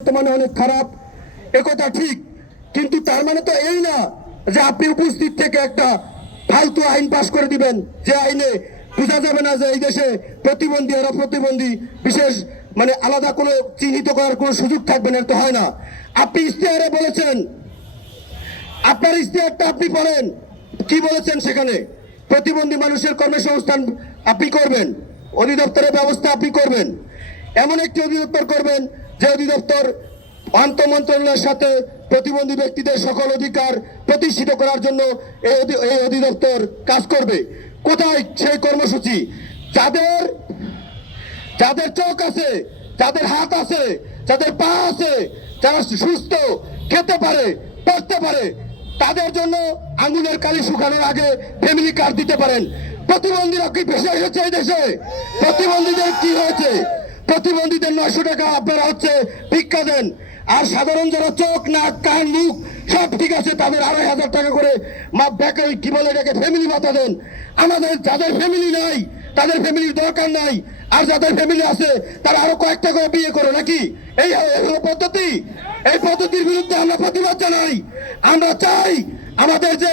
বর্তমানে অনেক খারাপ, একথা ঠিক, কিন্তু তার মানে তো এই না যে আপনি উপস্থিত থেকে একটা ফালতু আইন পাশ করে দিবেন, যে আইনে বোঝা যাবে না যে এই দেশে প্রতিবন্ধী আর অপ্রতিবন্ধী বিশেষ মানে আলাদা কোনো চিহ্নিত করার কোনো সুযোগ থাকবে না। তো হয় না। আপনি ইশতেহারে বলেছেন, আপনার ইশতেহারটা আপনি পড়েন, কি বলেছেন সেখানে? প্রতিবন্ধী মানুষের কর্মসংস্থান আপনি করবেন, অধিদপ্তরের ব্যবস্থা আপনি করবেন, এমন একটি অধিদপ্তর করবেন যে অধিদপ্তর আন্তঃ মন্ত্রণালয়ের সাথে প্রতিবন্ধী ব্যক্তিদের সকল অধিকার প্রতিষ্ঠিত করার জন্য এই অধিদপ্তর কাজ করবে। কোথায় সেই কর্মসূচি? যাদের যাদের চোখ আছে, যাদের হাত আছে, যাদের পা আছে, যারা সুস্থ, খেতে পারে, পড়তে পারে, তাদের জন্য আঙুলের কালি শুকানোর আগে ফ্যামিলি কার্ড দিতে পারেন। প্রতিবন্ধীরা কি ভেসে এসেছে এই দেশে? প্রতিবন্ধীদের কি হয়েছে? প্রতিবন্ধীদের 900 টাকা আপনারা হচ্ছে ভিক্ষা দেন, আর সাধারণ যারা চোখ, নাক, কান, মুখ সব ঠিক আছে তাদের 2500 টাকা করে কি বলে এটাকে ফ্যামিলি ভাতা দেন। আমাদের যাদের ফ্যামিলি নাই তাদের ফ্যামিলির দরকার নাই, আর যাদের ফ্যামিলি আছে তারা আরো কয়েকটা করে বিয়ে করো নাকি? এই হলো পদ্ধতি। এই পদ্ধতির বিরুদ্ধে আমরা প্রতিবাদ জানাই। আমরা চাই আমাদের যে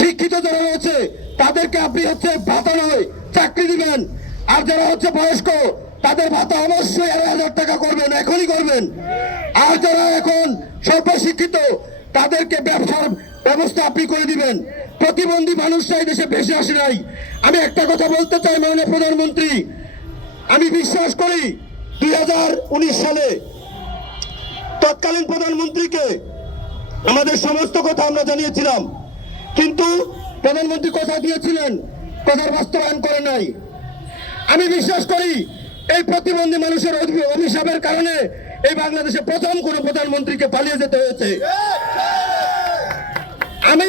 শিক্ষিত যারা রয়েছে তাদেরকে আপনি হচ্ছে ভাতা নয় চাকরি দিবেন, আর যারা হচ্ছে বয়স্ক তাদের ভাতা অবশ্যই 2500 টাকা করবেন, এখনই করবেন। আর যারা এখন স্বল্প শিক্ষিত তাদেরকে ব্যবসার ব্যবস্থা আপনি করে দিবেন। প্রতিবন্ধী মানুষরা এই দেশে ভেসে আসে নাই। আমি একটা কথা বলতে চাই মাননীয় প্রধানমন্ত্রী, আমি বিশ্বাস করি 2019 সালে তৎকালীন প্রধানমন্ত্রীকে আমাদের সমস্ত কথা আমরা জানিয়েছিলাম, কিন্তু প্রধানমন্ত্রী কথা দিয়েছিলেন, কথার বাস্তবায়ন করে নাই। আমি বিশ্বাস করি এই প্রতিবন্ধী মানুষের অভিশাপের কারণে এই বাংলাদেশে প্রথম কোন প্রধানমন্ত্রীকে পালিয়ে যেতে হয়েছে। আমি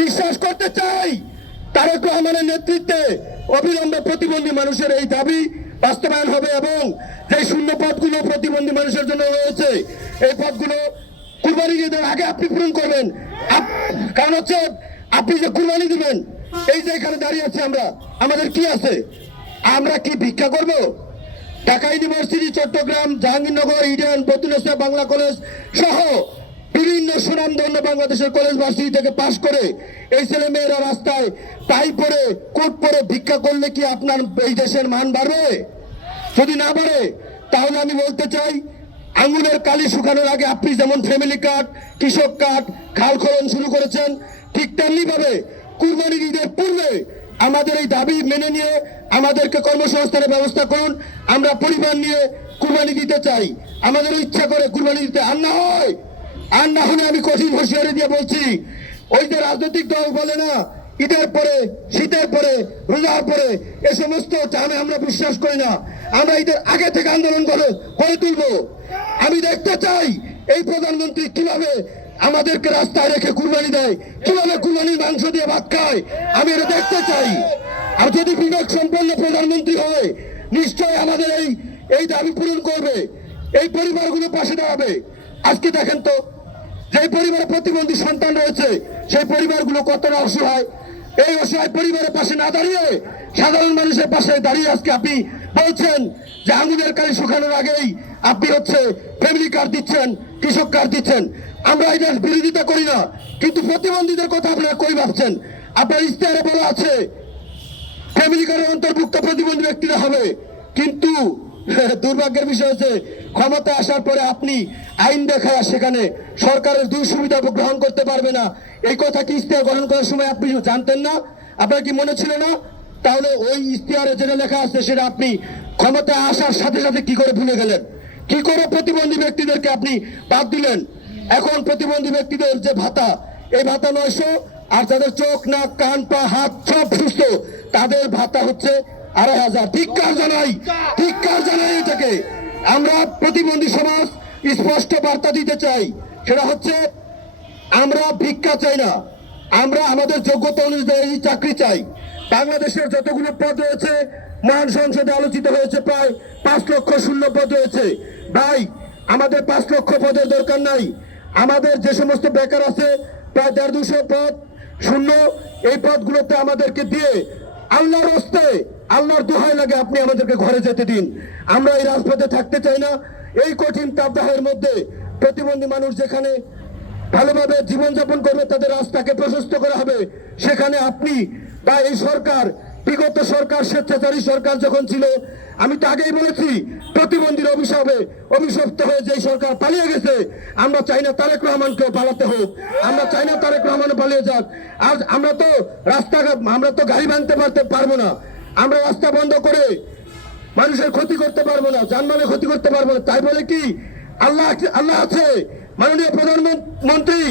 বিশ্বাস করতে চাই তারেক রহমানের নেতৃত্বে অবিলম্বে প্রতিবন্ধী মানুষের এই দাবি বাস্তবায়ন হবে, এবং যে শূন্য পদগুলো প্রতিবন্ধী মানুষের জন্য রয়েছে এই পদগুলো কুরবানি ঈদের আগে আপনি পূরণ করবেন। কারণ হচ্ছে আপনি যে কুরবানি দিবেন, এই যে এখানে দাঁড়িয়ে আছে আমরা, আমাদের কি আছে? আমরা কি ভিক্ষা করব? ঢাকা ইউনিভার্সিটি, চট্টগ্রাম, জাহাঙ্গীরনগর, ইডেন, বতুলেসা বাংলা কলেজ সহ বিভিন্ন সুনামধন্য বাংলাদেশের কলেজ ভার্সিটি থেকে পাশ করে এই ছেলে মেয়েরা রাস্তায় টাই পরে, কোট পরে ভিক্ষা করলে কি আপনার এই দেশের মান বাড়বে? যদি না বাড়ে তাহলে আমি বলতে চাই, আঙুলের কালি শুকানোর আগে আপনি যেমন ফ্যামিলি কার্ড, কৃষক কার্ড, খাল খনন শুরু করেছেন, ঠিক তেমনি ভাবে কুরবানির ঈদের পূর্বে আমাদের এই দাবি মেনে নিয়ে আমাদেরকে কর্মসংস্থানের ব্যবস্থা করুন। আমরা পরিবার নিয়ে কুরবানি দিতে চাই, আমাদের ইচ্ছা করে কুরবানি দিতে। আর না হলে আমি কঠিন হুঁশিয়ারি দিয়ে বলছি, ওই যে রাজনৈতিক দল বলে না ঈদের পরে, শীতের পরে, রোজার পরে, এ সমস্ত চামে আমরা বিশ্বাস করি না। আমরা ঈদের আগে থেকে আন্দোলন গড়ে তুলব। আমি দেখতে চাই এই প্রধানমন্ত্রী কিভাবে আমাদেরকে রাস্তায় রেখে কুরবানি দেয়, কিভাবে কুরবানির মাংস দিয়ে ভাত খায়, আমি এটা দেখতে চাই। আর যদি বিবেক সম্পন্ন প্রধানমন্ত্রী হয় নিশ্চয় আমাদের এই দাবি পূরণ করবে, এই পরিবারগুলো পাশে দাঁড়াবে। আজকে দেখেন তো, যে পরিবারে প্রতিবন্ধী সন্তান রয়েছে সেই পরিবারগুলো কতটা অসহায়। এই অসহায় পরিবারের পাশে না দাঁড়িয়ে সাধারণ মানুষের পাশে দাঁড়িয়ে আজকে আপনি বলছেন যে আঙুলের কালি শুকানোর আগেই আপনি হচ্ছে ফ্যামিলি কার্ড দিচ্ছেন, কৃষক কার্ড দিচ্ছেন। আমরা এটার বিরোধিতা করি না, কিন্তু প্রতিবন্ধীদের কথা আপনারা কই ভাবছেন? আপনার ইশতেহারে বলা আছে ফ্যামিলি কার্ডের অন্তর্ভুক্ত প্রতিবন্ধী ব্যক্তিরা হবে, কিন্তু দুর্ভাগ্যের বিষয় হচ্ছে ক্ষমতা আসার পরে আপনি আইন দেখায় সেখানে সরকারের দুই সুবিধা গ্রহণ করতে পারবে না। এই কথা কি ইশতেহার গ্রহণ করার সময় আপনি জানতেন না? আপনার কি মনে ছিল না? তাহলে ওই ইশতেহারে যেটা লেখা আছে সেটা আপনি ক্ষমতায় আসার সাথে সাথে কি করে ভুলে গেলেন? কি করে প্রতিবন্ধী ব্যক্তিদেরকে আপনি বাদ দিলেন? এখন প্রতিবন্ধী ব্যক্তিদের যে ভাতা, এই ভাতা 900, আর যাদের চোখ, নাক, কান, পা, হাত সব সুস্থ তাদের ভাতা হচ্ছে 2500। ধিক্কার জানাই এটাকে। আমরা প্রতিবন্ধী সমাজ স্পষ্ট বার্তা দিতে চাই, সেটা হচ্ছে আমরা ভিক্ষা চাই না, আমরা আমাদের যোগ্যতা অনুযায়ী চাকরি চাই। বাংলাদেশের যতগুলো পদ রয়েছে মহান সংসদে আলোচিত হয়েছে, প্রায় 5 লক্ষ শূন্য পদ রয়েছে। ভাই, আমাদের 5 লক্ষ পদের দরকার নাই। আমাদের যে সমস্ত বেকার আছে প্রায় 150 পদ শূন্য, এই পদগুলোতে আমাদেরকে দিয়ে আল্লাহর হস্তে, আল্লাহর দোহাই লাগে আপনি আমাদেরকে ঘরে যেতে দিন। আমরা এই রাজপথে থাকতে চাই না। এই কঠিন তাপদাহের মধ্যে প্রতিবন্ধী মানুষ যেখানে ভালোভাবে জীবনযাপন করবে, তাদের রাস্তাকে প্রশস্ত করা হবে, সেখানে আপনি বা এই সরকার, বিগত সরকার, স্বেচ্ছাচারী সরকার যখন ছিল, আমি তো আগেই বলেছি প্রতিবন্ধীর অভিশপ্ত হয়ে যে সরকার পালিয়ে গেছে, আমরা চাই না তারেক রহমানকেও পালাতে হোক, আমরা চাই না তারেক রহমান পালিয়ে যাক। আর আমরা তো গাড়ি ভাঙতে পারবো না, আমরা রাস্তা বন্ধ করে মানুষের ক্ষতি করতে পারবো না, যানবাহনের ক্ষতি করতে পারবো না। তাই বলে কি আল্লাহ আছে? মাননীয় প্রধানমন্ত্রী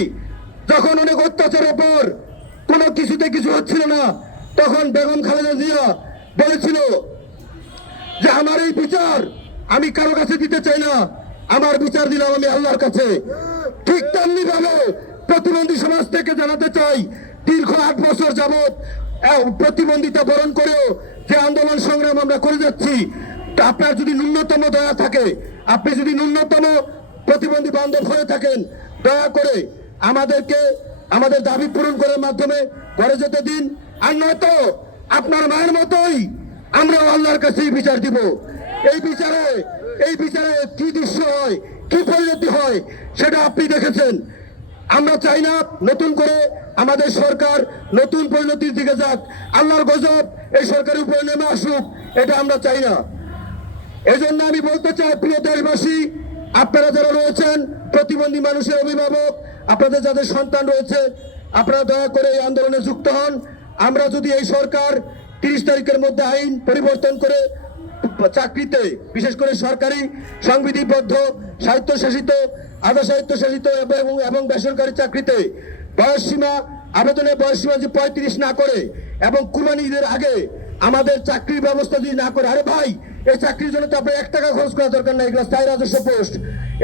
যখন অনেক অত্যাচারের পর কোনো কিছুতে কিছু হচ্ছিল না, তখন বেগম খালেদা জিয়া বলেছিল যে আমার এই বিচার আমি কারো কাছে দিতে চাই না, আমার বিচার দিলাম আমি আল্লাহর কাছে। ঠিক তেমনি ভাবে প্রতিবন্ধী সমাজ থেকে জানাতে চাই, দীর্ঘ 8 বছর যাবৎ প্রতিবন্ধিতা বরণ করেও যে আন্দোলন সংগ্রাম আমরা করে যাচ্ছি, আপনার যদি ন্যূনতম দয়া থাকে, আপনি যদি ন্যূনতম প্রতিবন্ধী বান্ধব হয়ে থাকেন, দয়া করে আমাদেরকে আমাদের দাবি পূরণ করার মাধ্যমে ঘরে যেতে দিন। আর নয়তো আপনার মায়ের মতোই আমরা আল্লাহর কাছেই বিচার দিব। এই বিচারে কি দৃশ্য হয়, কি পরিণতি হয়, সেটা আপনি দেখেছেন। আমরা চাই না নতুন করে আমাদের সরকার নতুন পরিণতির দিকে যাক, আল্লাহর গজব এই সরকারের উপরে নেমে আসুক, এটা আমরা চাই না। এজন্য আমি বলতে চাই, প্রিয় দেশবাসী, আপনারা যারা রয়েছেন প্রতিবন্ধী মানুষের অভিভাবক, আপনাদের যাদের সন্তান রয়েছে, আপনারা দয়া করে এই আন্দোলনে যুক্ত হন। আমরা যদি এই সরকার 30 তারিখের মধ্যে আইন পরিবর্তন করে চাকরিতে, বিশেষ করে সরকারি সংবিধিবদ্ধ স্বায়ত্তশাসিত, আধা স্বায়ত্তশাসিত এবং বেসরকারি চাকরিতে আবেদনের বয়স সীমা যে 35 না করে এবং কুরবানি ঈদের আগে আমাদের চাকরির ব্যবস্থা যদি না করে, আরে ভাই, এই চাকরির জন্য তো আপনার 1 টাকা খরচ করা দরকার নাই, এগুলো স্থায়ী রাজস্ব পোস্ট,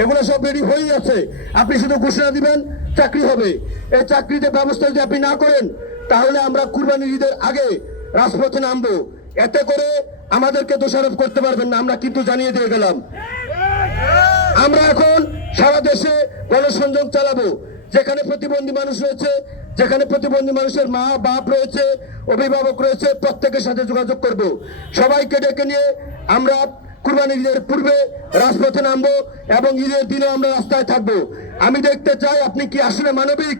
এগুলো সব রেডি হয়েই আছে, আপনি শুধু ঘোষণা দিবেন, চাকরি হবে। এই চাকরিতে ব্যবস্থা যদি আপনি না করেন, তাহলে আমরা কুরবানি ঈদের আগে রাজপথে নামবো। এতে করে আমাদেরকে দোষারোপ করতে পারবেন না, আমরা কিন্তু জানিয়ে দিয়ে গেলাম। আমরা এখন সারা দেশে গণসংযোগ চালাবো, যেখানে প্রতিবন্ধী মানুষ রয়েছে, যেখানে প্রতিবন্ধী মানুষের মা বাপ রয়েছে, অভিভাবক রয়েছে, প্রত্যেকের সাথে যোগাযোগ করব। সবাইকে ডেকে নিয়ে আমরা কুরবানির ঈদের পূর্বে রাজপথে নামবো এবং ঈদের দিনে আমরা রাস্তায় থাকবো। আমি দেখতে চাই আপনি কি আসলে মানবিক,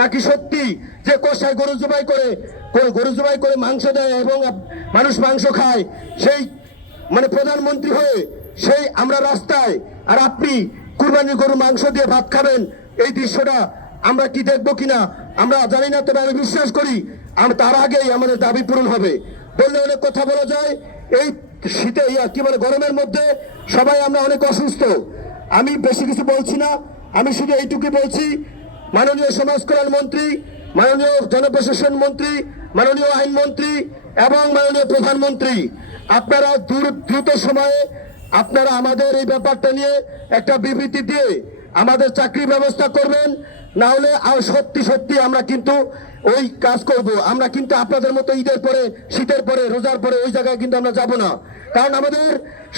নাকি সত্যি যে কষায় গরু জবাই করে মাংস দেয় এবং মানুষ মাংস খায়, সেই মানে প্রধানমন্ত্রী হয়ে সেই আমরা রাস্তায়, আর আপনি কুরবানির গরু মাংস দিয়ে ভাত খাবেন, এই দৃশ্যটা আমরা কি দেখবো কিনা আমরা জানি না, তবে আমি বিশ্বাস করি তার আগেই আমাদের দাবি পূরণ হবে। বললে অনেক কথা বলা যায়, এই শীতে কি বলে গরমের মধ্যে সবাই আমরা অনেক অসুস্থ। আমি বেশি কিছু বলছি না, আমি শুধু এইটুকুই বলছি, মাননীয় সমাজ কল্যাণ মন্ত্রী, মাননীয় জনপ্রশাসন মন্ত্রী, মাননীয় আইনমন্ত্রী এবং মাননীয় প্রধানমন্ত্রী, আপনারা দ্রুত সময়ে আপনারা আমাদের এই ব্যাপারটা নিয়ে একটা বিবৃতি দিয়ে আমাদের চাকরির ব্যবস্থা করবেন। না হলে আর সত্যি আমরা কিন্তু ওই কাজ করব। আমরা কিন্তু আপনাদের মতো ঈদের পরে, শীতের পরে, রোজার পরে ওই জায়গায় কিন্তু আমরা যাব না। কারণ আমাদের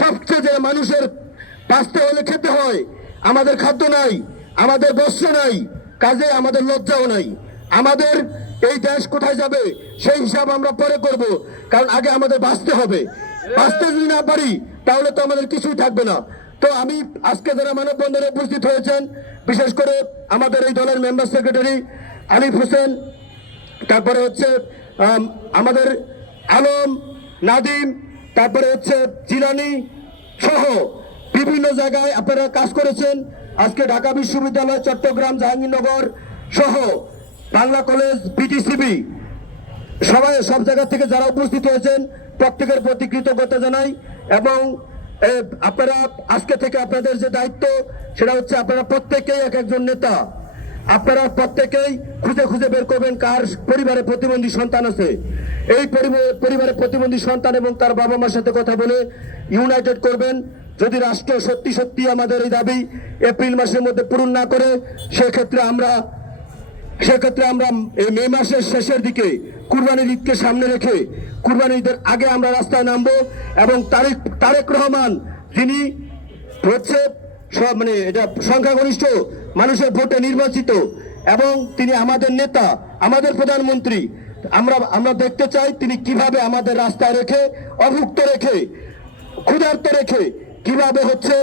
সবচেয়ে যে মানুষের বাঁচতে হলে খেতে হয়, আমাদের খাদ্য নাই, আমাদের বস্ত্র নাই, কাজে আমাদের লজ্জাও নাই। আমাদের এই দেশ কোথায় যাবে সেই হিসাব আমরা পরে করব, কারণ আগে আমাদের বাঁচতে হবে। বাঁচতে যদি না পারি তাহলে তো আমাদের কিছুই থাকবে না। তো আমি আজকে যারা মানববন্ধনে উপস্থিত হয়েছেন, বিশেষ করে আমাদের এই দলের মেম্বার সেক্রেটারি আলিফ হোসেন, তারপরে হচ্ছে আমাদের আলম, নাদিম, তারপরে হচ্ছে জিলানি সহ বিভিন্ন জায়গায় আপনারা কাজ করেছেন। আজকে ঢাকা বিশ্ববিদ্যালয়, চট্টগ্রাম, জাহাঙ্গীরনগর সহ বাংলা কলেজ, বিটিসিবি, সব জায়গা থেকে যারা উপস্থিত হয়েছেন প্রত্যেকের প্রতি কৃতজ্ঞতা জানাই। এবং আপনারা আজকে থেকে আপনাদের যে দায়িত্ব সেটা হচ্ছে আপনারা প্রত্যেকেই এক একজন নেতা, আপনারা প্রত্যেকেই খুঁজে বের করবেন কার পরিবারে প্রতিবন্ধী সন্তান আছে। এই পরিবারে প্রতিবন্ধী সন্তান এবং তার বাবা মার সাথে কথা বলে ইউনাইটেড করবেন। যদি রাষ্ট্র সত্যি আমাদের এই দাবি এপ্রিল মাসের মধ্যে পূরণ না করে, সেক্ষেত্রে আমরা এই মে মাসের শেষের দিকে কুরবানির ঈদকে সামনে রেখে কুরবানির ঈদের আগে আমরা রাস্তায় নামবো। এবং তারেক রহমান, যিনি হচ্ছে মানে এটা সংখ্যাগরিষ্ঠ মানুষের ভোটে নির্বাচিত এবং তিনি আমাদের নেতা, আমাদের প্রধানমন্ত্রী, আমরা দেখতে চাই তিনি কিভাবে আমাদের রাস্তায় রেখে, অভুক্ত রেখে, ক্ষুধার্ত রেখে কিভাবে হচ্ছে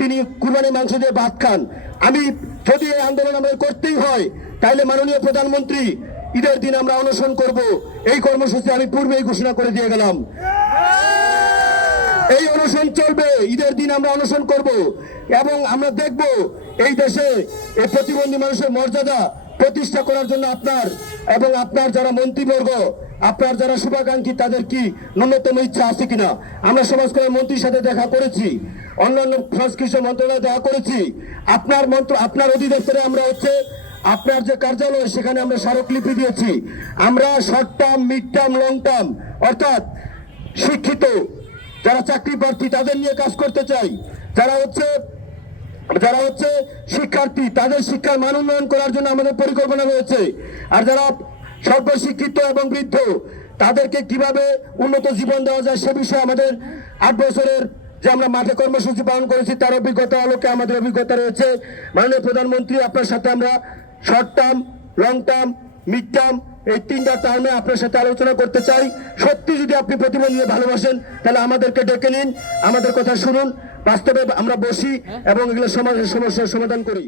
তিনি কুরবানি মাংস দিয়ে ভাত খান। আমি যদি এই আন্দোলন আমাদের করতেই হয় তাহলে মাননীয় প্রধানমন্ত্রী ঈদের দিন আমরা অনশন করব, এই কর্মসূচি আমি পূর্বেই ঘোষণা করে দিয়ে গেলাম। এই অনশন চলবে, ঈদের দিন আমরা অনশন করব এবং আমরা দেখব এই দেশে এই প্রতিবন্ধী মানুষের মর্যাদা প্রতিষ্ঠা করার জন্য আপনার এবং আপনার যারা মন্ত্রীবর্গ, আপনার যারা শুভাকাঙ্ক্ষী, তাদের কি ন্যূনতম ইচ্ছা আছে কিনা। আমরা সমাজ কল্যাণ মন্ত্রীর সাথে দেখা করেছি, অন্যান্য সংশ্লিষ্ট মন্ত্রণালয়ে দেখা করেছি। আপনার অধিদপ্তরে আমরা আপনার যে কার্যালয় সেখানে আমরা স্মারকলিপি দিয়েছি। আমরা short term, mid term, long term অর্থাৎ শিক্ষিত যারা চাকরি প্রার্থী তাদের নিয়ে কাজ করতে চাই, যারা হচ্ছে শিক্ষার্থী তাদের শিক্ষার মান উন্নয়ন করার জন্য আমাদের পরিকল্পনা রয়েছে। আর যারা সর্বশিক্ষিত এবং বৃদ্ধ তাদেরকে কিভাবে উন্নত জীবন দেওয়া যায় সে বিষয়ে আমাদের 8 বছরের যে আমরা মাঠে কর্মসূচি পালন করেছি তার অভিজ্ঞতা আলোকে আমাদের অভিজ্ঞতা রয়েছে। মাননীয় প্রধানমন্ত্রী, আপনার সাথে আমরা short term, long term, mid term এই 3টা টার্মে আপনার সাথে আলোচনা করতে চাই। সত্যি যদি আপনি প্রতিবন্ধী ভালোবাসেন তাহলে আমাদেরকে ডেকে নিন, আমাদের কথা শুনুন, বাস্তবে আমরা বসি এবং এগুলো সমাজের সমস্যার সমাধান করি।